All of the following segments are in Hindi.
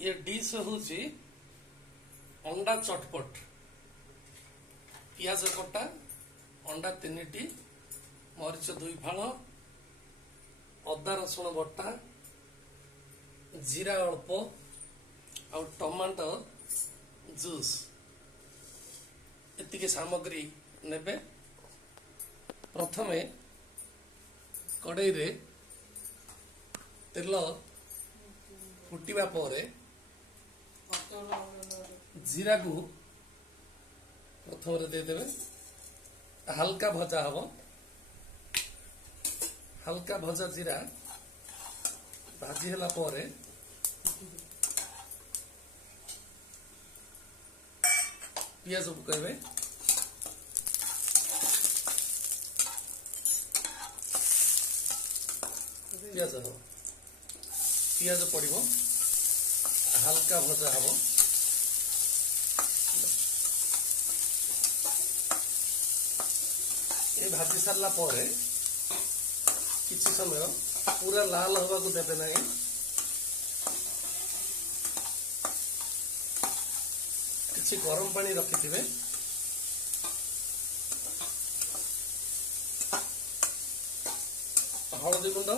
ये डिश हूँ अंडा चटपट पियाज कटा अंडा 3टी मरीच 2 फाल अदा रसुण बटा जीरा अल्प आ टमाटो जूस एतिकी सामग्री नेबे। प्रथमे कड़ाई रे तेल फुटिबा परे जीरा को प्रथम दे देवे हल्का भजा हम हल्का भजा जीरा भाजी हला परे पियाज पकाइबे पियाज पड़ो हल्का भजा हम ये भाजी सारा पर किसी समय पूरा लाल हवा को देवे ना किसी गरम पानी रखिथिबे हलदी गुंड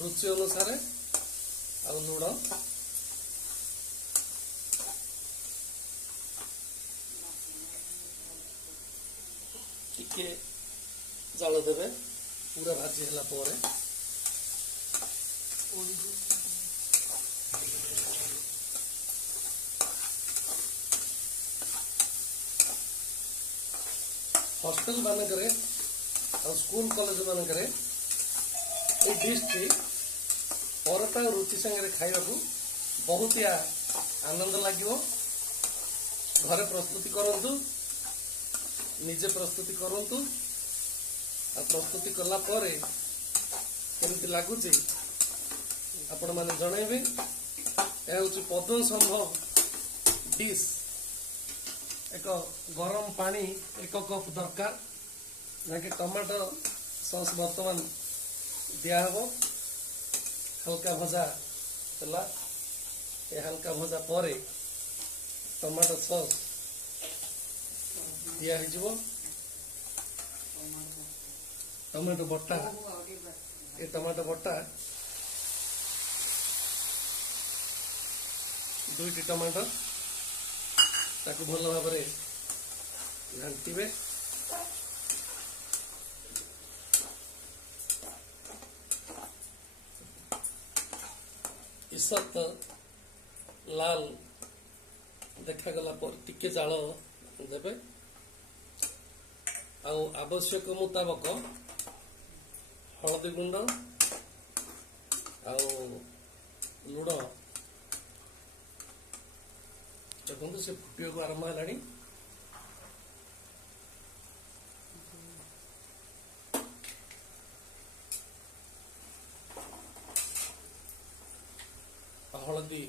रुचि अनुसार आ लुण टिके जाल देवे पूरा भाजी हला पर हॉस्टल मानकरे और स्कूल कॉलेज मानकरे ये डिश टी परता और रुचि संगे खाइबा को बहुत ही आनंद लगे। घरे प्रस्तुति करंतु निजे प्रस्तुति करंतु आ प्रस्तुति कला परे केमती लागुची आपण माने जणैबे। ए होची पद्म संभव डिश एक गरम पानी 1 कप दरकार ना टमाटो सॉस बर्तमान दिया हबो हल्का भजा चला ये हल्का भजा परे टमाटो सॉस दिया हिजबो टमाटो बट्टा ये टमाटो बट्टा 2टी टमाटो ताकू भल भाव घांटे ईसत लाल देखागला पर टिके जाल देवे आवश्यक मुताबक हलदी गुंड लुण देखते से फुटिया को आरंभ है हलदी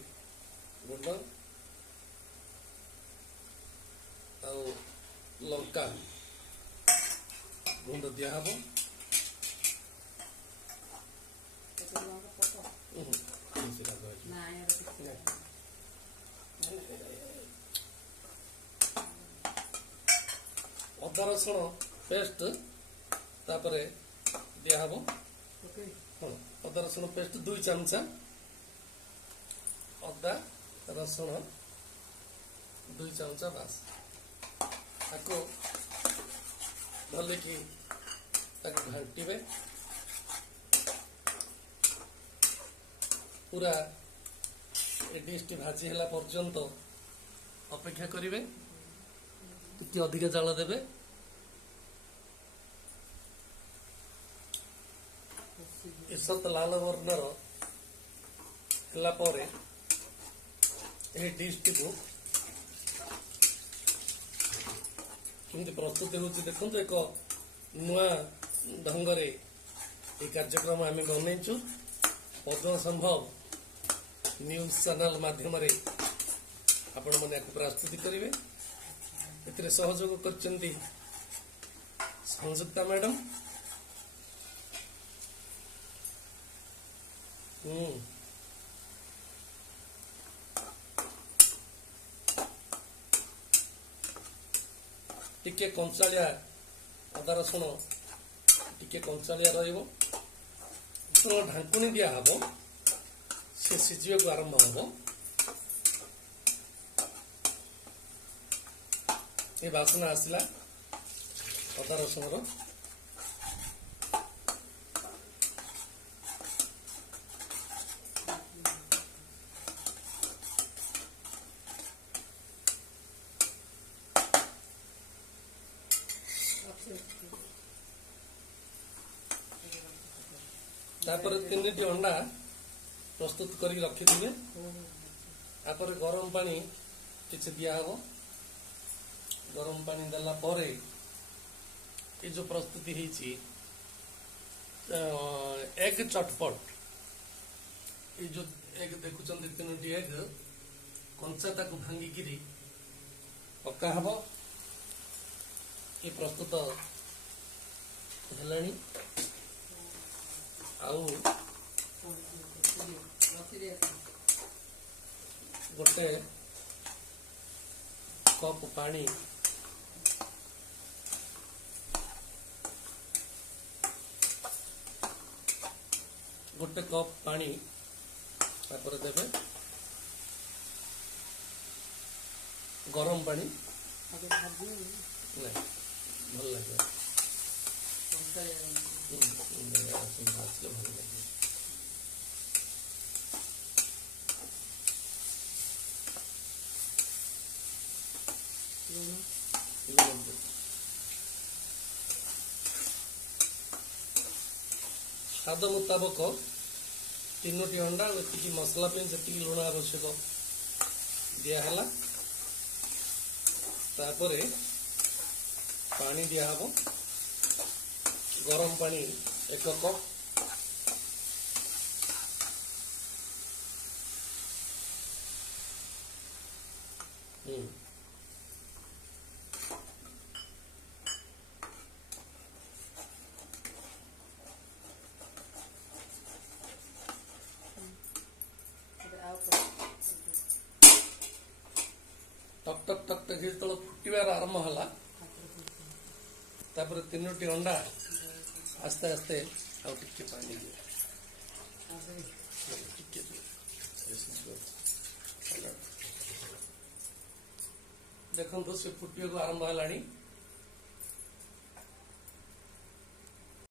गुंड लंका गुंड दिया हम अदा रसुण पेस्ट तापरे दिया हम अदा रसुण पेस्ट 2 चमचा अदा रसुण 2 चमचा बास ताको भले कि घांटे पूरा ए डिश टी भाजी हला पर्यंत अपेक्षा करिवे टिके अधिक जाल देवे ईसत लाल वर्णर हला परे ए डिश टी को केमती प्रस्तुति होची देखंतु एक नुआ ढंगरे ये कार्यक्रम आम बनईचु पद्म संभव न्यूज चैनल माध्यम आपण मैंने प्रस्तुति करेंगे ए सहयोग कर संयुक्ता मैडम टिके कंचालिया अदा रसुण टिके कंचालिया रहिबो ढांकुणी दिया हबो से सिझिବାକୁ आरंभ हबो। ये बासना आसला अदा रसुण तापर 3टी अंडा प्रस्तुत करके रखिथिबे। तापर गरम पानी किछि दिया हबो। गरम पानी देला परे ये जो प्रस्तुति ହେଇଛି एग चटपट ये जो एग देखुचंदी 3टी एग कंचा ताकू भांगी किरी पक्का हबो। ये प्रस्तुत हेलानी आउ गोटे कप पानी गोटे कप पानी तापर देबे गरम पानी नहीं भल लगे भल लगे स्वाद मुताबक 3टी अंडा जी मसला से लुण आवश्यक दिहला। तापर पानी दिहब गरम पानी 1 कप टक टक टक टक जो फुटबार आरंभ है तापर 3टी अंडा आस्ते आस्ते आउ टिके पानी देखो से फुटबाक आरंभ है।